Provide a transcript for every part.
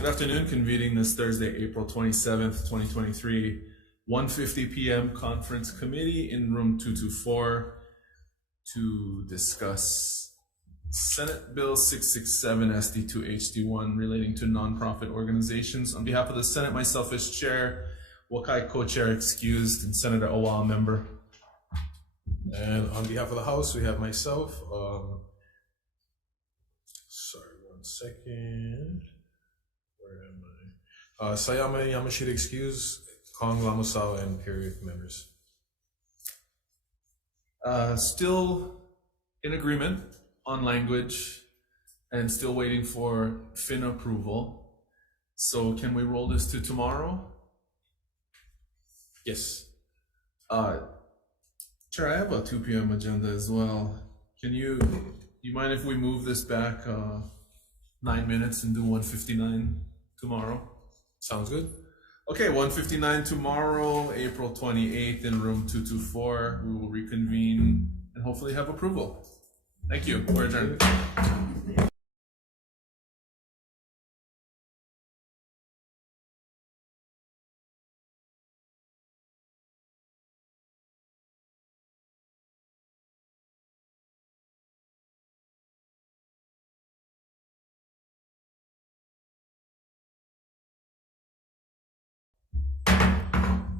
Good afternoon, convening this Thursday, April 27th, 2023, 1:50 p.m. Conference Committee in room 224 to discuss Senate Bill 667 SD2 HD1 relating to nonprofit organizations. On behalf of the Senate, myself as chair, Hawai'i co-chair excused, and Senator Owa member. And on behalf of the House, we have myself. Sorry, 1 second. Where am I? Sayama Yamashita excuse, Kong Lamusawa, and period members. Still in agreement on language and still waiting for FIN approval. So can we roll this to tomorrow? Yes. Chair, I have a 2 p.m. agenda as well. Do you mind if we move this back 9 minutes and do 1:59 tomorrow? Sounds good. Okay, 1:59 tomorrow, April 28th in room 224. We will reconvene and hopefully have approval. Thank you. We're adjourned.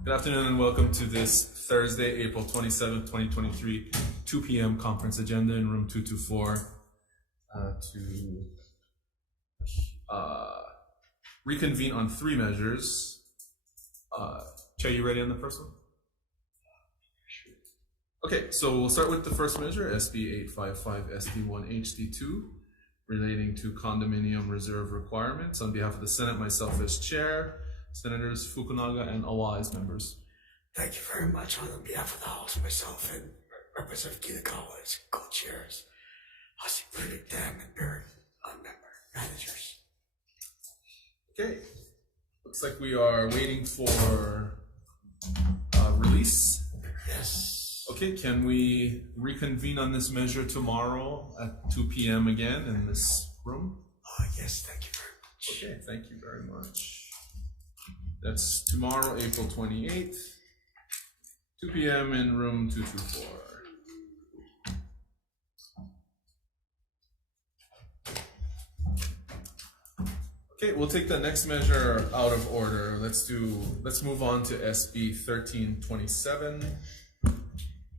Good afternoon and welcome to this Thursday, April 27th, 2023, 2 p.m. conference agenda in room 224 to reconvene on 3 measures. Chair, you ready on the first one? Okay, so we'll start with the first measure, SB 855 SD1 HD2, relating to condominium reserve requirements. On behalf of the Senate, myself as chair, Senators Fukunaga and Awa as members. Thank you very much. On behalf of the House, myself and Representative Kitagawa as co-chairs, Hasi Burdick Dam and Barry managers. Okay, looks like we are waiting for release. Yes. Okay, can we reconvene on this measure tomorrow at 2 p.m. again in this room? Yes, thank you very much. Okay, thank you very much. That's tomorrow, April 28th, 2 p.m. in room 224. Okay, we'll take the next measure out of order. Let's move on to SB 1327,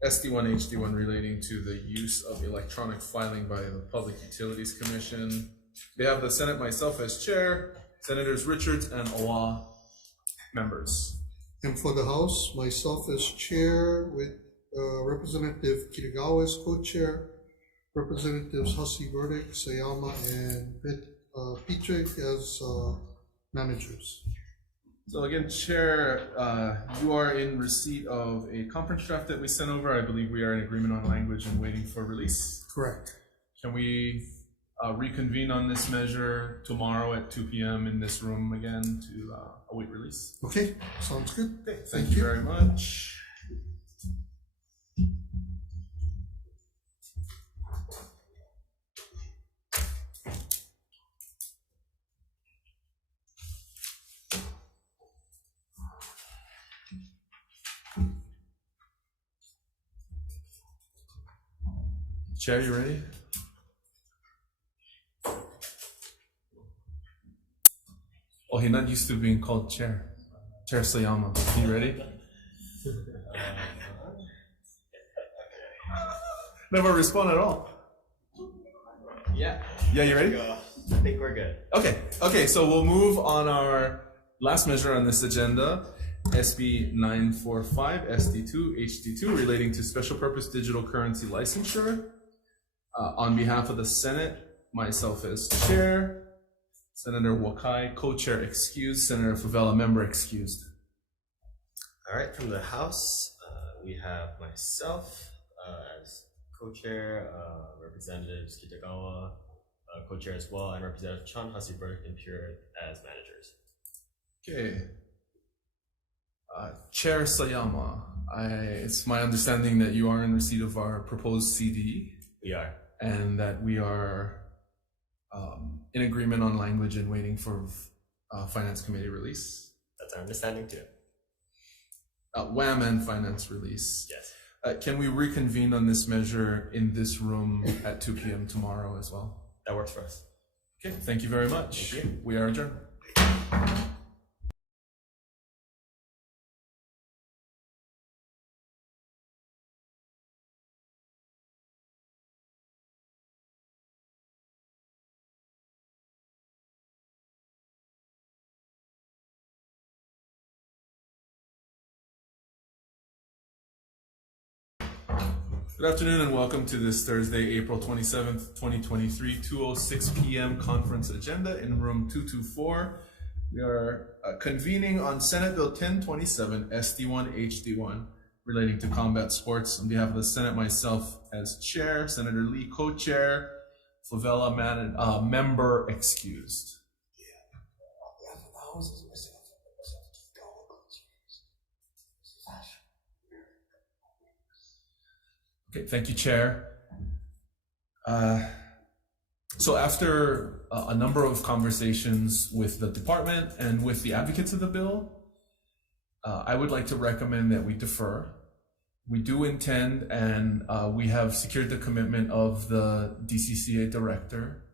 SD1 HD1 relating to the use of electronic filing by the Public Utilities Commission. They have the Senate, myself as chair, Senators Richards and Awa members. And for the House, myself as chair with Representative Kitagawa as co-chair, Representatives Hasi Burdick, Sayama, and Petrick as managers. So again, Chair, you are in receipt of a conference draft that we sent over. I believe we are in agreement on language and waiting for release. Correct. Can we reconvene on this measure tomorrow at 2 p.m. in this room again to await release? Okay, sounds good. Okay, thank you very much. Chair, you ready? Oh, he's not used to being called chair. Chair Sayama, you ready? Never respond at all. Yeah. Yeah, you ready? I think we're good. Okay, so we'll move on our last measure on this agenda, SB 945 SD2 HD2 relating to special purpose digital currency licensure. On behalf of the Senate, myself as chair, Senator Wakai, co-chair excused, Senator Favela, member excused. All right, from the House, we have myself as co-chair, Representatives Kitagawa, co-chair as well, and Representative Chan, Hasi Burdick, and Pure as managers. Okay. Chair Sayama, it's my understanding that you are in receipt of our proposed CD. We are. And that we are in agreement on language and waiting for Finance Committee release. That's our understanding too. WAM and Finance release. Yes. Can we reconvene on this measure in this room at 2 p.m. tomorrow as well? That works for us. Okay, thank you very much. Thank you. We are adjourned. Good afternoon and welcome to this Thursday, April 27th, 2023, 2:06 p.m. conference agenda in room 224. We are convening on Senate Bill 1027, SD1, HD1, relating to combat sports. On behalf of the Senate, myself as chair, Senator Lee co-chair, Favela member excused. On behalf of the House, is myself and Representative Kitagawa, co-chairs. Okay, thank you, Chair. So after a number of conversations with the department and with the advocates of the bill, I would like to recommend that we defer. We do intend, and we have secured the commitment of the DCCA director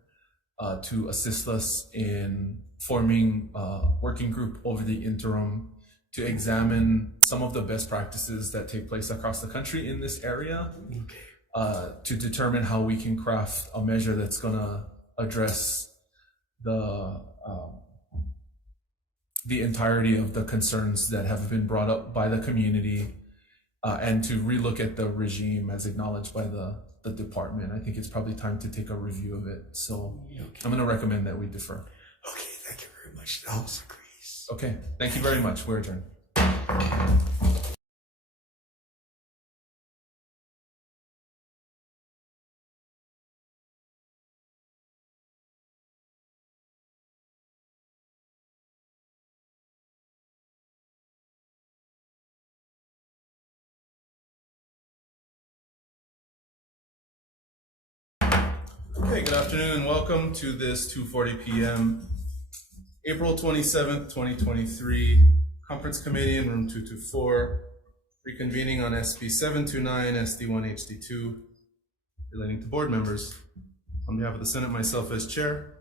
to assist us in forming a working group over the interim to examine some of the best practices that take place across the country in this area, to determine how we can craft a measure that's going to address the entirety of the concerns that have been brought up by the community, and to relook at the regime as acknowledged by the department. I think it's probably time to take a review of it. So I'm going to recommend that we defer. Okay, thank you very much. The House agrees. Okay, thank you very much. We're adjourned. Okay, good afternoon and welcome to this 2:40 p.m. April 27th, 2023 conference committee in room 224, reconvening on SB 729, SD1, HD2, relating to board members. On behalf of the Senate, myself as chair,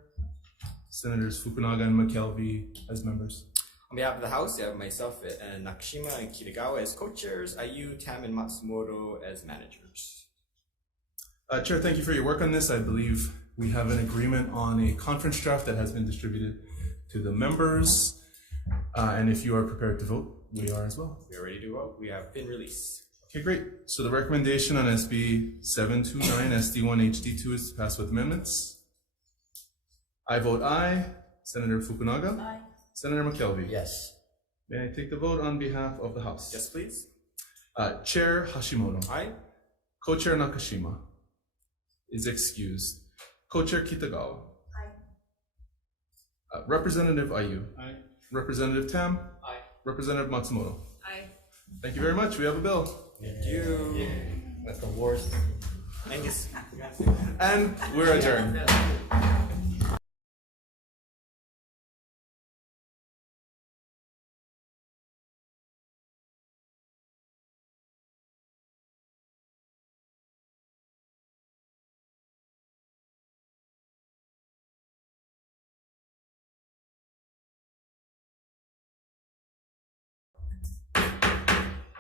Senators Fukunaga and McKelvey as members. On behalf of the House, we have myself and Nakashima and Kitagawa as co-chairs, Ayu, Tam, and Matsumoto as managers. Chair, thank you for your work on this. I believe we have an agreement on a conference draft that has been distributed to the members. And if you are prepared to vote, we are as well. We are ready to vote. We have been released. Okay, great. So the recommendation on SB 729, SD1, HD2 is to pass with amendments. I vote aye. Senator Fukunaga? Aye. Senator McKelvey? Yes. May I take the vote on behalf of the House? Yes, please. Chair Hashimoto. Aye. Co-Chair Nakashima is excused. Co-Chair Kitagawa. Aye. Representative Ayu. Aye. Representative Tam. Aye. Representative Matsumoto. Aye. Thank you very much. We have a bill. Thank you. That's the worst. Angus. And we're adjourned.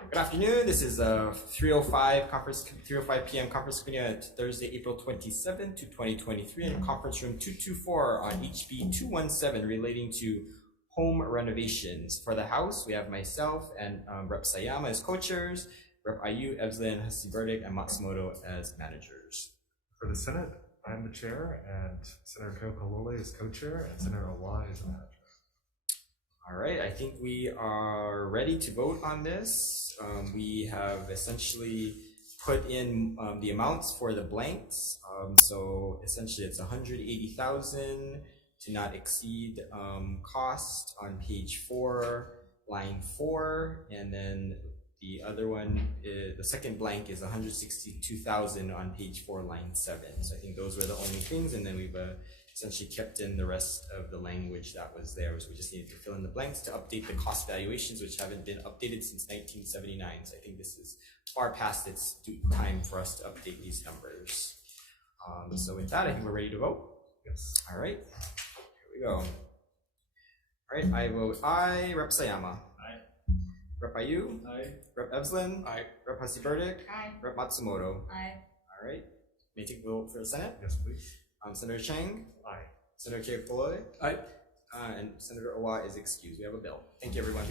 Good afternoon. This is 3:05 p.m. conference committee on Thursday, April 27th, 2023, in conference room 224 on HB 217 relating to home renovations. For the House, we have myself and Rep. Sayama as co-chairs, Rep. Ayu, Evslin, Hasiverdic, and Matsumoto as managers. For the Senate, I'm the chair, and Senator Kokolole is co-chair, and Senator Awai is the manager. All right, I think we are ready to vote on this. We have essentially put in the amounts for the blanks. So essentially it's 180,000 to not exceed cost on page 4, line 4, and then the other one, the second blank is 162,000 on page 4, line 7. So I think those were the only things, and then we've essentially kept in the rest of the language that was there. So we just needed to fill in the blanks to update the cost valuations, which haven't been updated since 1979. So I think this is far past its due time for us to update these numbers. So with that, I think we're ready to vote. Yes. All right, here we go. All right, I vote aye. Rep Sayama. Aye. Rep Ayu. Aye. Rep Evslin. Aye. Rep Hasiburdick. Aye. Rep Matsumoto. Aye. All right. May I take the vote for the Senate? Yes, please. Senator Chang. Aye. Senator Keapoloi. Aye. And Senator Owa is excused. We have a bill. Thank you, everyone.